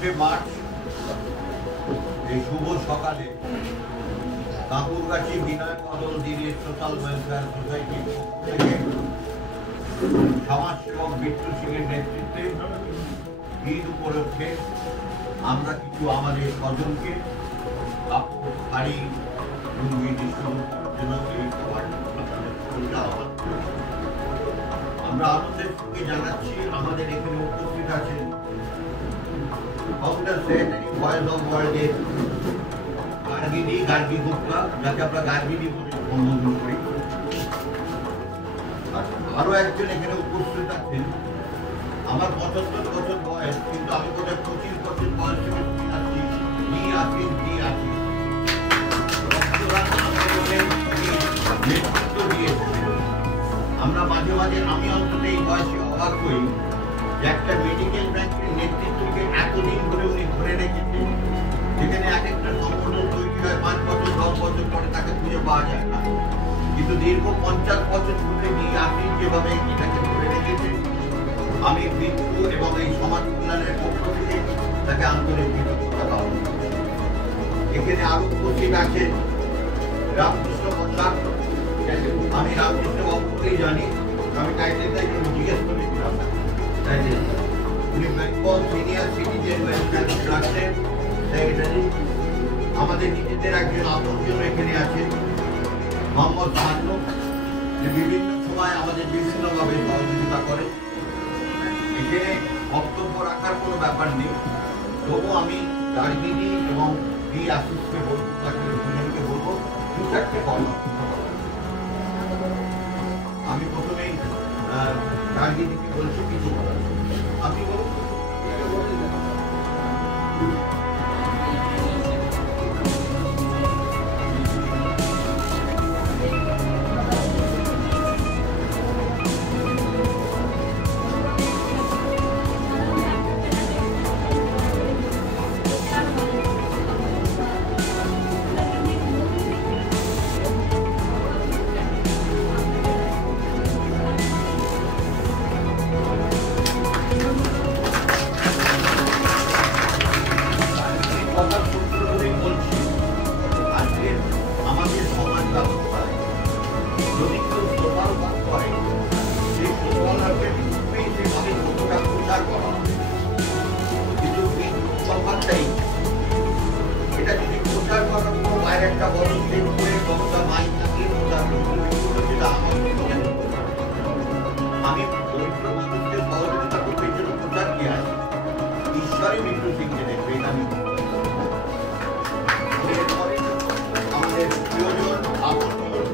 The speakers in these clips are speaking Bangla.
21শে মার্চ এই শুভ সকালে কাকুরগাছি বিনয় কদল দিনের সোশ্যাল ওয়েলফেয়ার সোসাইটির পক্ষ থেকে সমাজসেবক বিট্টু সিং এর নেতৃত্বে ঈদ উপলক্ষে আমরা কিছু আমাদের স্বজনকে কাপড় শাড়ি লুঙ্গি ডিস্ট্রিবিউট জন্য এই আমরা আনন্দের সঙ্গে জানাচ্ছি আমাদের এখানে উপস্থিত আছেন ফাউন্ডার সেক্রেটারি ভয়েস অফ ওয়ার্ল্ডের গার্গী গুপ্তা, যাকে আমরা গার্গিনী বলে সম্বোধন করি। আরো একজন এখানে উপস্থিত আছেন, আমার 75 বছর বয়স, কিন্তু আমি বোধহয় 25 বছর বয়স থেকে আছি, নেতৃত্ব দিয়েছে। আমরা মাঝে মাঝে, আমি অন্তত এই বয়সে অবাক হই যে একটা মেডিকেল ব্যাংকের নেতৃত্বকে এতদিন ধরে উনি ধরে রেখেছেন, যেখানে এক একটা সংগঠন তৈরি হয় 5 বছর 10 বছর পরে তাকে খুঁজে পাওয়া যায় না, কিন্তু দীর্ঘ 50 বছর ধরে যেভাবে এটাকে ধরে রেখেছে, আমি বিট্টু এবং এই সমাজ কল্যাণের পক্ষ থেকে তাকে আন্তরিক কৃতজ্ঞতা জ্ঞাপন করি। এখানে আরো উপস্থিত আছে রামকৃষ্ণ প্রসাদ। আমি রামকৃষ্ণ বাবুকেই জানি, আমি টাইটেলটা একটু জিজ্ঞেস করেছিলাম। উনি বেঙ্গল সিনিয়র সিটিজেন ওয়েলফেয়ার ট্রাস্টের সেক্রেটারি। আমাদের নিজেদের একজন আপনজন এখানে আছেন মোহাম্মদ শাহানু, যে বিভিন্ন সময় আমাদের বিভিন্নভাবে সহযোগিতা করে। এখানে বক্তব্য রাখার কোনো ব্যাপার নেই, তবু আমি গার্গিনী এবং এই আশিসকে বলবো, তাকে দুজনকে বলবো 2-4টে কথা। আমি প্রথমেই গার্গিনীকে বলছি কিছু কথা। আপনি বলুন। আমি পবিত্র মানুষদের সহযোগিতা করতে জন্য প্রচার কি আছে, ঈশ্বরই বিট্টু সিংকে দেখবে। আমি আমাদের প্রিয়জন আপনজন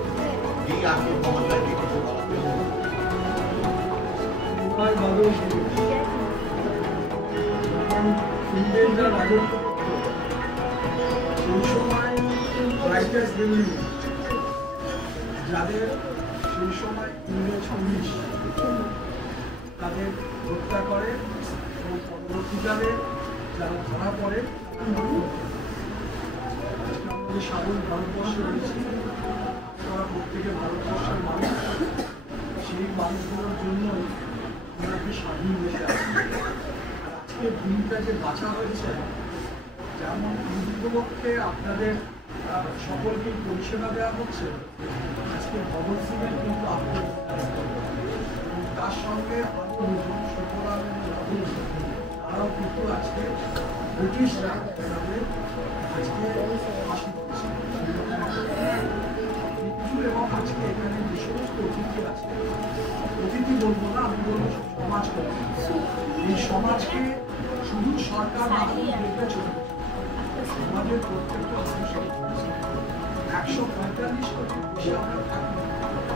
এই আসল ক্ষমতায় কিছু বলা যাদের সেই সময় ইংরেজ পুলিশ তাদের হত্যা করে এবং পরবর্তীকালে যারা ধরা পড়ে, আমাদের স্বাধীন ভারতবর্ষে রয়েছে, তারা প্রত্যেকে ভারতবর্ষের মানুষ। সেই মানুষগুলোর জন্যই আমাদের স্বাধীন দেশে আছে। আজকে দিনটা যে বাঁচা হয়েছে, যেমন ঈদ উপলক্ষে আপনাদের সকলকে পরিষেবা দেওয়া হচ্ছে, আজকে ভগৎ সিং এর কিন্তু তার সঙ্গে তারাও কিন্তু আজকে ব্রিটিশরা আজকে এবং আজকে এখানে যে সমস্ত অতিথি আছে, অতিথি বলবো না, আমি বলবো সমাজ করে। এই সমাজকে শুধু সরকার দেখতে চলে, সমাজের প্রত্যেকটা মানুষের 145 কোটি বেশি আমরা থাকি,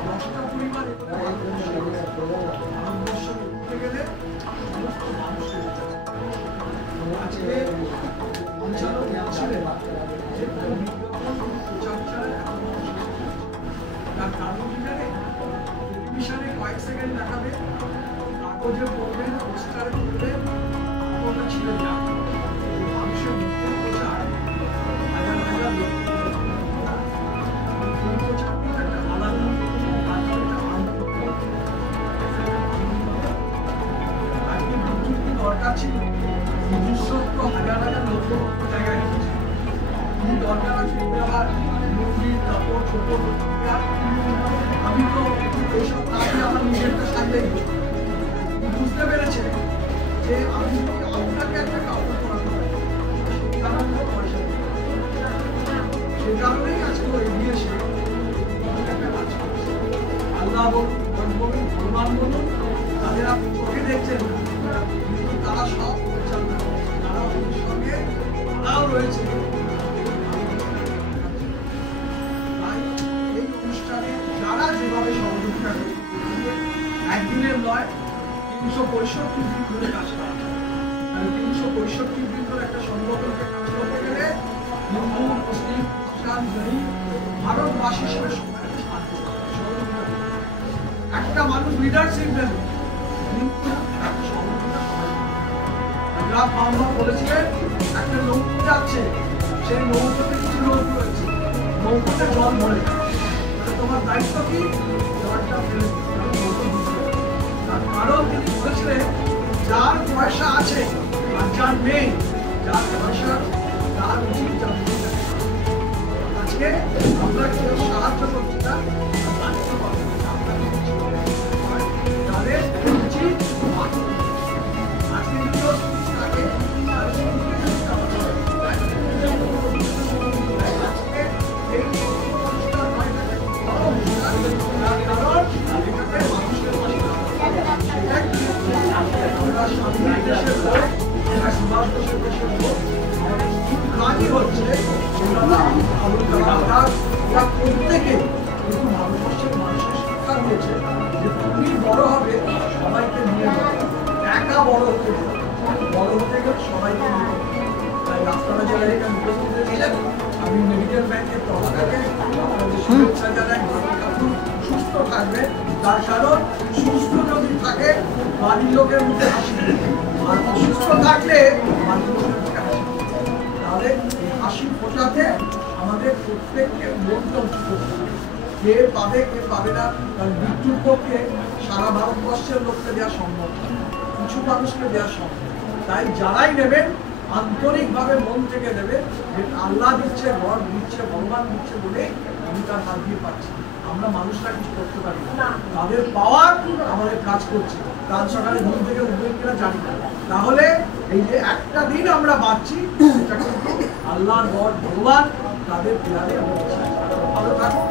10টা পরিবার ভারতবর্ষ করতে গেলে সমস্ত মানুষের আজকে পঞ্চান্ন ছিলেন যে কোনো বিজ্ঞাপন প্রচার ছাড়া তার কারণ কি জানে, টেলিভিশনে কয়েক সেকেন্ড দেখাবে, কাগজে পড়বেন, পোস্টারে পড়বেন, আপনারা ছিলেন না। মানুষের মুখে প্রচার হাজার হাজার লোক দরকার ছিল নিজস্ব জায়গায় রেখেছে। কি দরকার আছে আবার মুরগি কাপড় ছোট আমি তো এইসব কাজে আমার নিজেরটা সাজলেই বুঝতে পেরেছে যে আমি যদি আপনাকে একটা কাপড় পরাতে পারি সেখানে পয়সা দিতে সে কারণেই আজকে এগিয়ে এসে একটা কাজ করছে। আল্লাহ বলুন ভগবান বলুন তাদের আপনি চোখে দেখছেন কিন্তু তারা সব পরিচালনা করে তারা ওদের সঙ্গে তারাও রয়েছে। তাই এই অনুষ্ঠানে যারা যেভাবে সহযোগিতা করে একদিনের নয় 365 দিন ধরে কাজ করা হয়। 365 দিন ধরে একটা সংগঠনকে কাজ করতে গেলে হিন্দু মুসলিম খ্রিস্টান জৈন ভারতবাসী হিসেবে সবাইকে সাহায্য সহযোগিতা একটা মানুষ লিডারশিপ দেবে কিন্তু একটা সহযোগিতা গ্রাম মোহাম্মদ বলেছিলেন একটা নৌকো যাচ্ছে সেই নৌকোতে কিছু লোক রয়েছে নৌকোতে জল ভরে তোমার দায়িত্ব কি জলটা ফেলে তার কারণ তিনি বলেছিলেন যার পয়সা আছে আর যার নেই যার পয়সা তার উচিত আজকে আমরা কেউ সাহায্য করছি না তাদের উচিত আজকে থাকে প্রত্যেকে কিন্তু ভারতবর্ষের মানুষের শিক্ষা দিয়েছে যে তুমি বড় হবে সবাইকে নিয়ে একা বড় হতে বড় হতে গেলে সবাইকে নিয়ে তাই আপনারা যারা এখানে উপস্থিত ছিলেন আমি মেডিকেল ব্যাংকের তরফ থেকে আপনাদের শুভেচ্ছা জানাই সুস্থ থাকবে তার কারণ সুস্থ যদি থাকে বাড়ির লোকের মুখে হাসি আর অসুস্থ থাকলে বাড়ির লোকের মুখে হাসি তাহলে এই হাসি ফোটাতে আমাদের প্রত্যেককে মন্তব্য করতে হবে কে পাবে কে পাবে না কারণ মৃত্যুর পক্ষে সারা ভারতবর্ষের লোককে দেওয়া সম্ভব কিছু মানুষকে দেওয়া সম্ভব তাই যারাই নেবেন আন্তরিকভাবে মন থেকে দেবে যে আল্লাহ দিচ্ছে গড দিচ্ছে ভগবান দিচ্ছে বলে আমি তার হাত দিয়ে পাচ্ছি আমরা মানুষরা কিছু করতে পারি না তাদের পাওয়ার আমাদের কাজ করছে কাল সকালে ঘুম থেকে উঠবেন কিনা জানি না তাহলে এই যে একটা দিন আমরা বাঁচছি সেটা কিন্তু আল্লাহ গড ভগবান তাদের প্লেয়ারে ভালো থাকুন।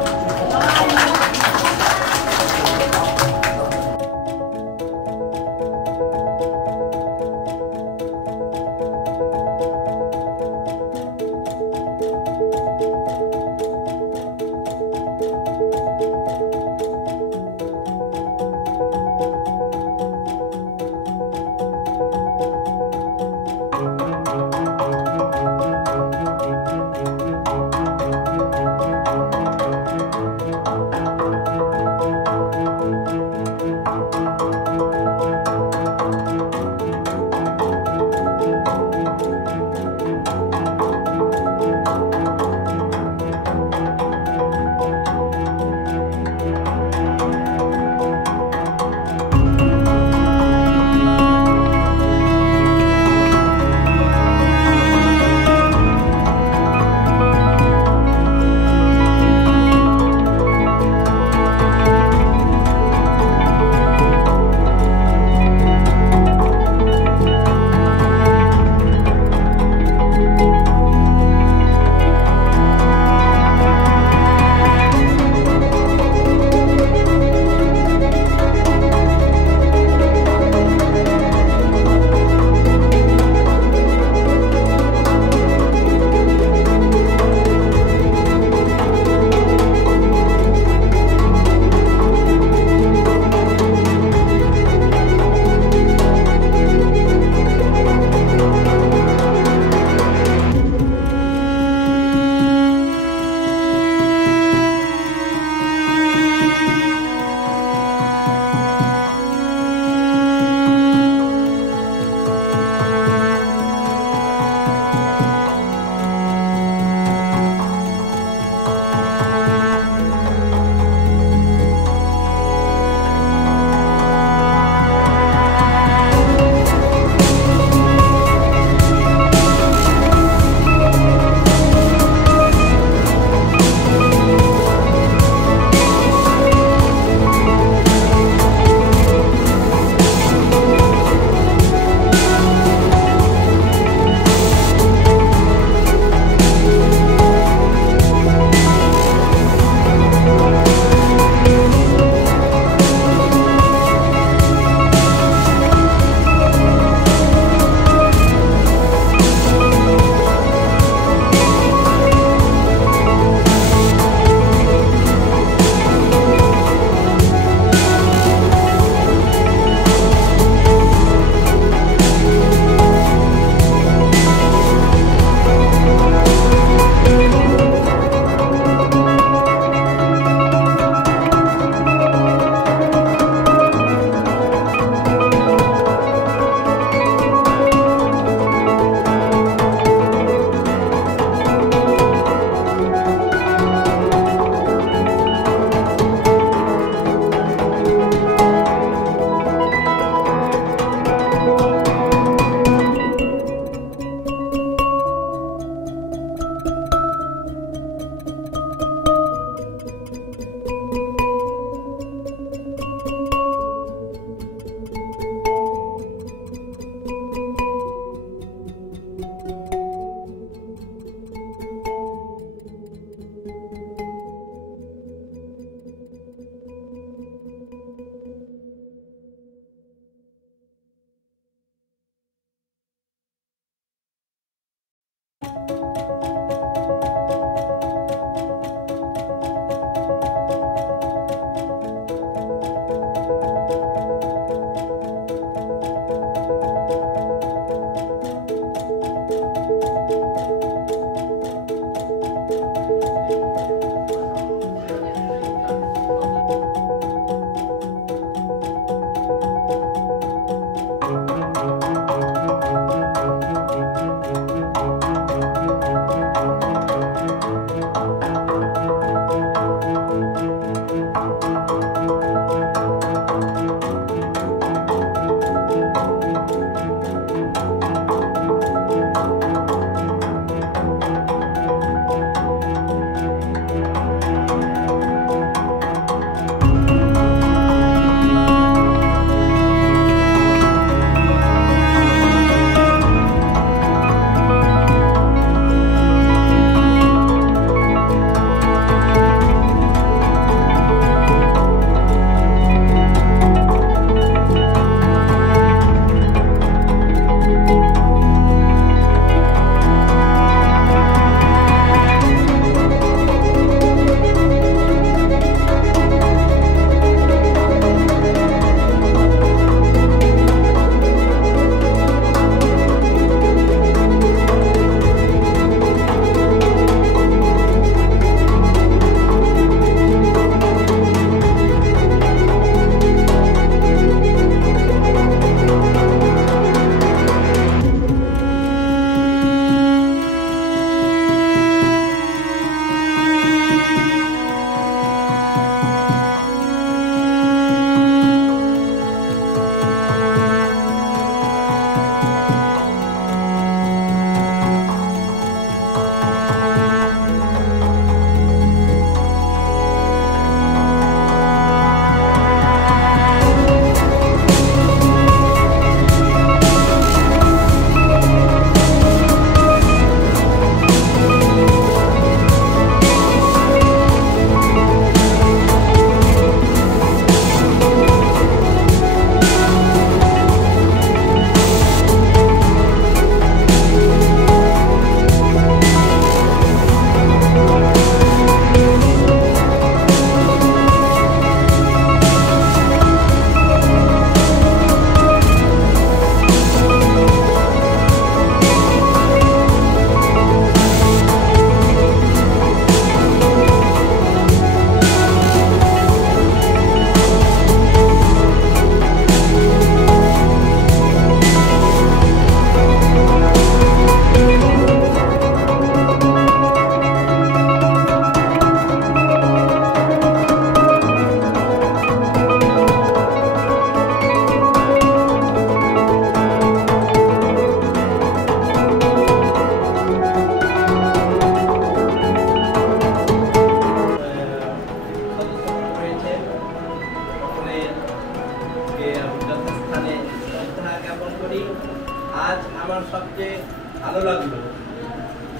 আজ আমার সবচেয়ে ভালো লাগলো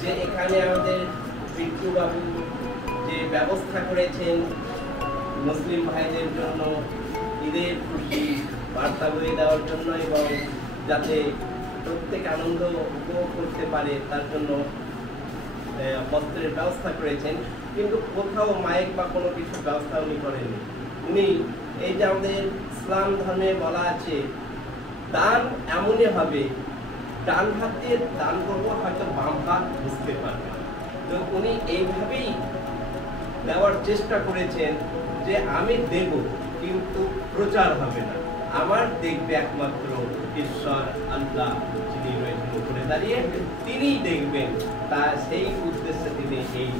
যে এখানে আমাদের বিট্টু বাবু যে ব্যবস্থা করেছেন মুসলিম ভাইদের জন্য ঈদের খুশি বার্তা বয়ে দেওয়ার জন্য এবং যাতে প্রত্যেক আনন্দ উপভোগ করতে পারে তার জন্য বস্ত্রের ব্যবস্থা করেছেন, কিন্তু কোথাও মাইক বা কোনো কিছুর ব্যবস্থা উনি করেননি। উনি এই যে আমাদের ইসলাম ধর্মে বলা আছে দান এমনই হবে, ডান হাত দিয়ে দান করবো, হয়তো বাম হাত বুঝতে পারবে। তো উনি এইভাবেই দেওয়ার চেষ্টা করেছেন যে আমি দেব কিন্তু প্রচার হবে না, আমার দেখবে একমাত্র ঈশ্বর আল্লাহ যিনি রয়েছেন উপরে দাঁড়িয়ে, তিনিই দেখবেন। তা সেই উদ্দেশ্যে তিনি এই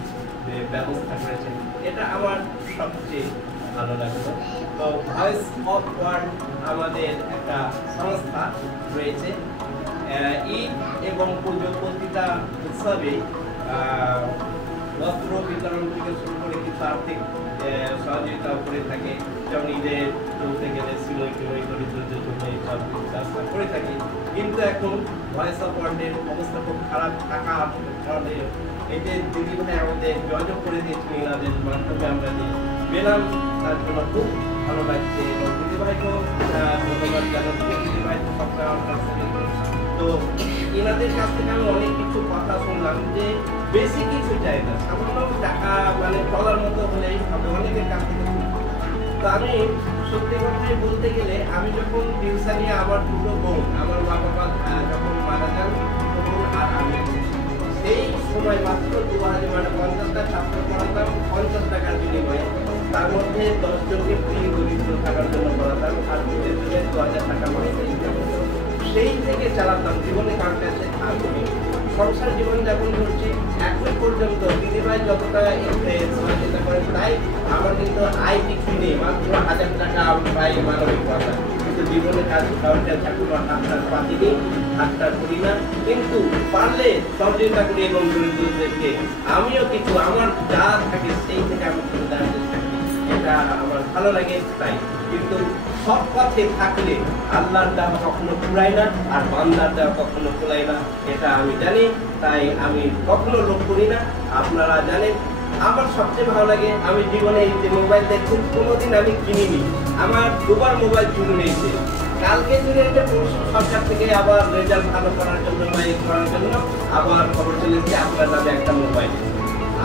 ব্যবস্থা করেছেন, এটা আমার সবচেয়ে ভালো লাগলো। তো ভয়েস অফ ওয়ার্ড আমাদের একটা সংস্থা রয়েছে, ঈদ এবং পুজো প্রতিটা উৎসবে বস্ত্র বিতরণ থেকে শুরু করে কিছু আর্থিক সহযোগিতা করে থাকে, যেমন ঈদের চলতে গেলে সিমই টিমই দরিদ্রদের জন্য এইসব ব্যবস্থা করে থাকে। কিন্তু এখন ভয়েস অফ ওয়ার্ল্ডের অবস্থা খুব খারাপ থাকার কারণে এই যে দিদি ভাই আমাদের যোগাযোগ করে দিয়েছেন এনাদের মাধ্যমে আমরা যে পেলাম, তার জন্য খুব ভালো লাগছে এবং দিদি ভাইকেও ধন্যবাদ জানাচ্ছি। দিদি ভাই তো সবসময় আমার কাছ থেকে, তো এনাদের কাছ থেকে আমি অনেক কিছু কথা শুনলাম যে বেশি কিছু চাই না, সামান্য টাকা মানে চলার মতো হলেই হবে, অনেকের কাছ থেকে। তো আমি সত্যি কথাই বলতে গেলে আমি যখন টিউশন নিয়ে আমার দুটো বোন, আমার মা বাবা যখন মারা যান তখন আর আমি সেই সময় মাত্র 2050টা ছাত্র পড়াতাম 50 টাকার বিনিময়ে, তার মধ্যে 10 জনকে ফ্রি দরিদ্র থাকার জন্য পড়াতাম, আর নিজের জন্য 2000 টাকা মাসে ইনকাম করতাম, সেই থেকে চালাতাম। জীবনে কার কাছে আমি সংসার জীবন যাপন করছি এখন পর্যন্ত। দিদিভাই যতটা সহযোগিতা করেন তাই আমার কিন্তু আয় কিছু নেই, মাত্র 1000 টাকা প্রায় মানবিক কথা, কিন্তু জীবনে কাজ সরকার চাকরি হাতটার পাতিনি, হাতটার করি না, কিন্তু পারলে সহযোগিতা করি এবং দরিদ্রদেরকে আমিও কিছু আমার যা থাকে সেই থেকে আমি দাঁড়াতে থাকি, এটা আমার ভালো লাগে তাই। কিন্তু সব পথে থাকলে আল্লাহর দেওয়া কখনো ফুরায় না আর বান্দার দেওয়া কখনো ফুরায় না, এটা আমি জানি, তাই আমি কখনো লোভ করি না। আপনারা জানেন আমার সবচেয়ে ভালো লাগে, আমি জীবনে এই যে মোবাইল দেখছেন কোনোদিন আমি কিনিনি, আমার দুবার মোবাইল চুরি হয়েছে। কালকে চুরি হয়েছে, পরশু সরকার থেকে আবার রেজাল্ট ভালো করার জন্য বা এই করার জন্য আবার খবর চলেছে আপনার নামে একটা মোবাইল,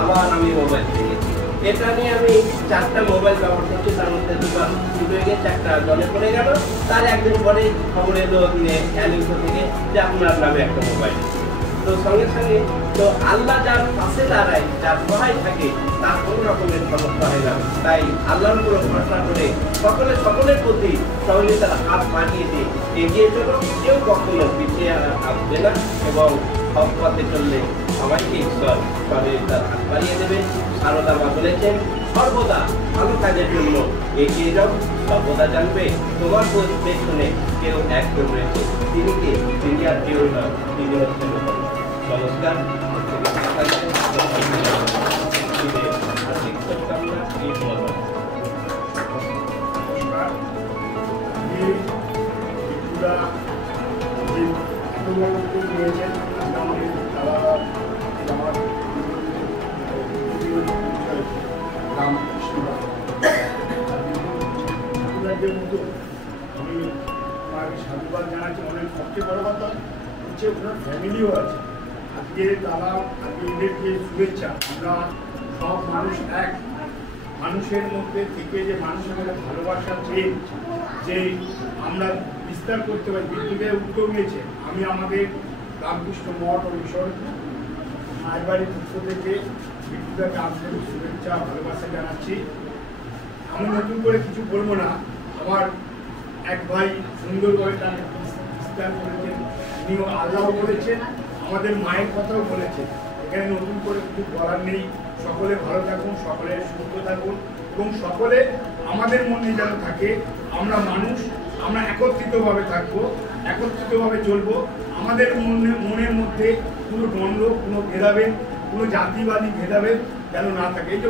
আবার আমি মোবাইল কিনেছি। এটা নিয়ে আমি 4টা মোবাইল ব্যবহার করছি, তার মধ্যে 2বার চুরি হয়ে গেছে, একটা জলে পড়ে গেল, তার একদিন পরে খবর এলো অ্যালিংস থেকে যে আপনার নামে একটা মোবাইল। তো সঙ্গে সঙ্গে তো আল্লাহ যার পাশে দাঁড়ায়, যার সহায় থাকে, তার কোনো রকমের সমস্যা হয় না। তাই আল্লাহর উপর ভরসা করে সকলের প্রতি সহযোগিতার হাত বাড়িয়ে দিয়ে এগিয়ে চলো, কেউ কখনো পিছিয়ে আসবে না এবং সব পথে চললে সবাইকে ঈশ্বর সহযোগিতার হাত বাড়িয়ে দেবে। সারদা মা বলেছেন সর্বদা ভালো কাজের জন্য এগিয়ে যাও, সর্বদা জানবে তোমার পেছনে কেউ একজন রয়েছে, তিনি কে? তিনি আর কেউ নয়, তিনি হচ্ছেন নমস্কার। আমি সাধুবাদ জানাচ্ছি। অনেক সবচেয়ে বড় কথা হচ্ছে ওনার ফ্যামিলিও আছে। আজকে তারা আজকে এদেরকে শুভেচ্ছা। আমরা সব মানুষ এক, মানুষের মধ্যে থেকে যে মানুষের মধ্যে ভালোবাসা প্রেম যে আমরা বিস্তার করতে পারি, বিদ্যুতের উদ্যোগ নিয়েছে। আমি আমাদের রামকৃষ্ণ মঠ ও মিশন মায়ের বাড়ির পক্ষ থেকে বিদ্যুতাকে আন্তরিক শুভেচ্ছা ভালোবাসা জানাচ্ছি। আমি নতুন করে কিছু বলবো না, আমার এক ভাই সুন্দরভাবে তার বিস্তার করেছেন, উনিও আল্লাহ বলেছেন, আমাদের মায়ের কথাও বলেছেন। এখানে নতুন করে কিছু বলার নেই। সকলে ভালো থাকুন, সকলে সুস্থ থাকুন এবং সকলে আমাদের মনে যেন থাকে আমরা মানুষ, আমরা একত্রিতভাবে থাকবো, একত্রিতভাবে চলবো। আমাদের মনের মধ্যে কোনো দ্বন্দ্ব, কোনো ভেদাভেদ, কোনো জাতিবাদী ভেদাভেদ যেন না থাকে। এই যে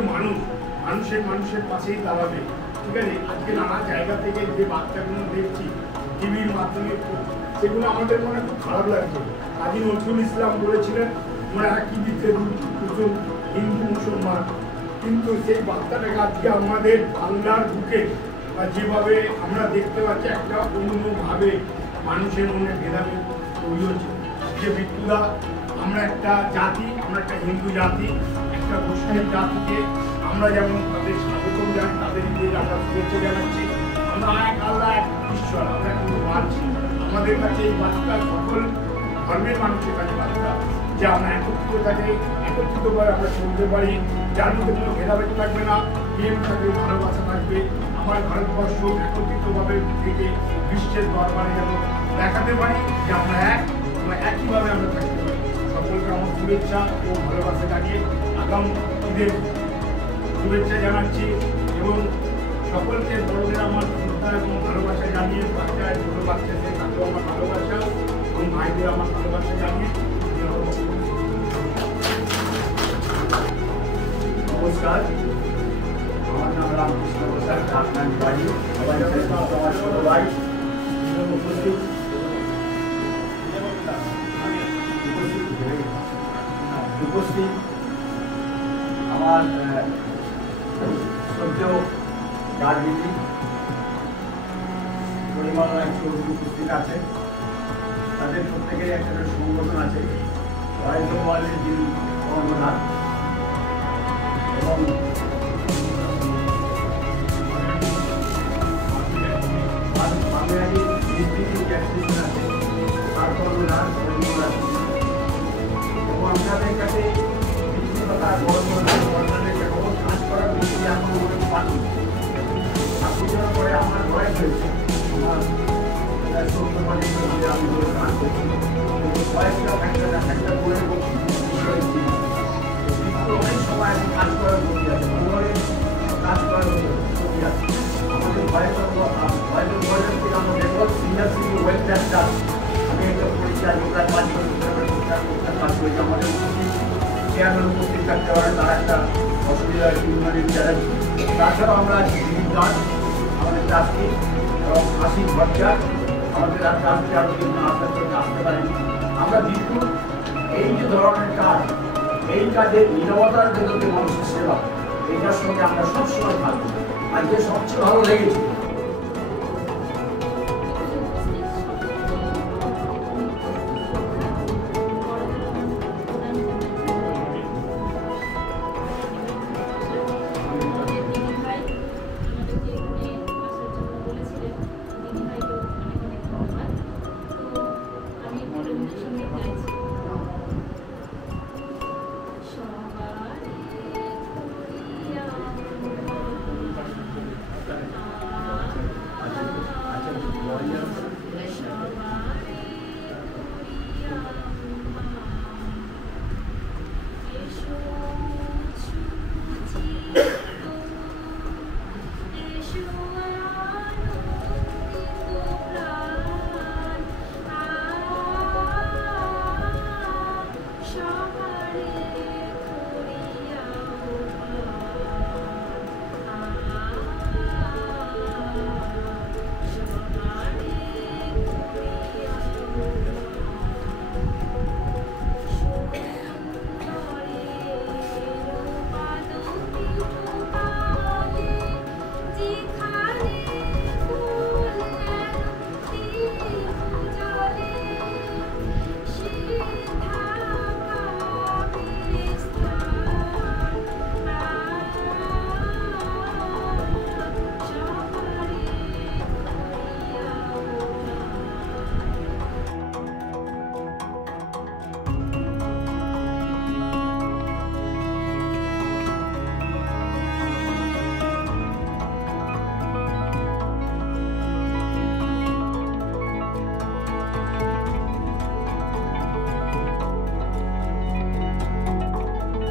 মানুষের পাশেই দাঁড়াবে, ঠিক আছে? আজকে নানা জায়গা থেকে যে বাচ্চাগুলো দেখছি টিভির মাধ্যমে, সেগুলো আমাদের মনে খুব খারাপ লাগছে। কাজী নজরুল ইসলাম বলেছিলেন আমরা একই বৃত্তে দুজন হিন্দু মুসলমান, কিন্তু সেই বার্তাটাকে আজকে আমাদের বাংলার বুকে যেভাবে আমরা দেখতে পাচ্ছি একটা অন্যভাবে মানুষের মনে ভেদাভেদ তৈরি হচ্ছে। যে বিদ্যুদা আমরা একটা জাতি, আমরা একটা হিন্দু জাতি, একটা মুসলিম জাতিকে আমরা যেমন তাদের স্বাগতম জানি, তাদেরকে আমরা শুভেচ্ছা জানাচ্ছি। আমরা এক আল্লাহ, এক ঈশ্বর, আমরা কিন্তু মানছি। আমাদের কাছে এই বার্তা সকল ধর্মের মানুষের কাছে বার্তা যে আমরা একত্রিতভাবে আমরা চলতে পারি, যার মধ্যে কোনো ভেদাভেদ থাকবে না, প্রেম থাকবে, ভালোবাসা থাকবে। আমার ভারতবর্ষ একত্রিতভাবে থেকে বিশ্বের দরবারে যেন দেখাতে পারি যে আমরা একইভাবে আমরা থাকতে পারি। সকলকে আমার শুভেচ্ছা ও ভালোবাসা জানিয়ে আগামী ঈদের শুভেচ্ছা জানাচ্ছি এবং সকলকে বড়দের আমার শ্রদ্ধা এবং ভালোবাসা জানিয়ে, বাচ্চায় ছোটো বাচ্চাদের তাকেও আমার ভালোবাসা এবং ভাইদের আমার ভালোবাসা জানিয়ে নমস্কার, আমার নাম রামকৃষ্ণ প্রসাদ, আপনার বাড়ি আমার ছোট ভাই উপস্থিত আমার শ্রদ্ধেয় রাজনীতি পরিমাণ চৌধুরী উপস্থিত আছে। তাদের প্রত্যেকের একটা সংগঠন আছে, ওয়ার্ল্ডের যিনি কর্মধার এবং বাংলাদেশ ডিস্ট্রিক্ট অ্যাসোসিয়েশন আছে, তার কর্মধার এবং আপনাদের কাছে কথা কাজ করার বিষয়ে এখন আমাদের পাঠি আপনার পরে আমার বয়স হয়েছে, আমার 14 বছর আমি কাজ করছি, বয়সটা একটা বইয়ের বিষয় ছিল। অনেক সময় এখন কাজ করার প্রতি আছে, কাজ করার প্রতি আছে। আমাদের বয়সের থেকে আমরা দেখব সিনিয়র সিনিয়র ওয়েলফেয়ার স্টাফ, আমি একটা পরীক্ষা প্রায় 5 বছর কাজ করেছি। আমাদের চেয়ারম্যান উপস্থিত থাকতে পারে, তার একটা অসুবিধা ইউনিয়নের চ্যালেঞ্জ। তাছাড়াও আমরা আমাদের ট্রাস্টি এবং আশিক ভট্টাচার্য আমাদের আর ট্রাস্টি আরও কিন্তু আপনার জন্য আসতে পারেন। আমরা বিদ্যুৎ এই যে ধরনের কাজ, এই কাজের নিরবতার জন্য যে মানুষের সেবা, এইটার সঙ্গে আমরা সবসময় থাকবো। আজকে সবচেয়ে ভালো লেগেছে जी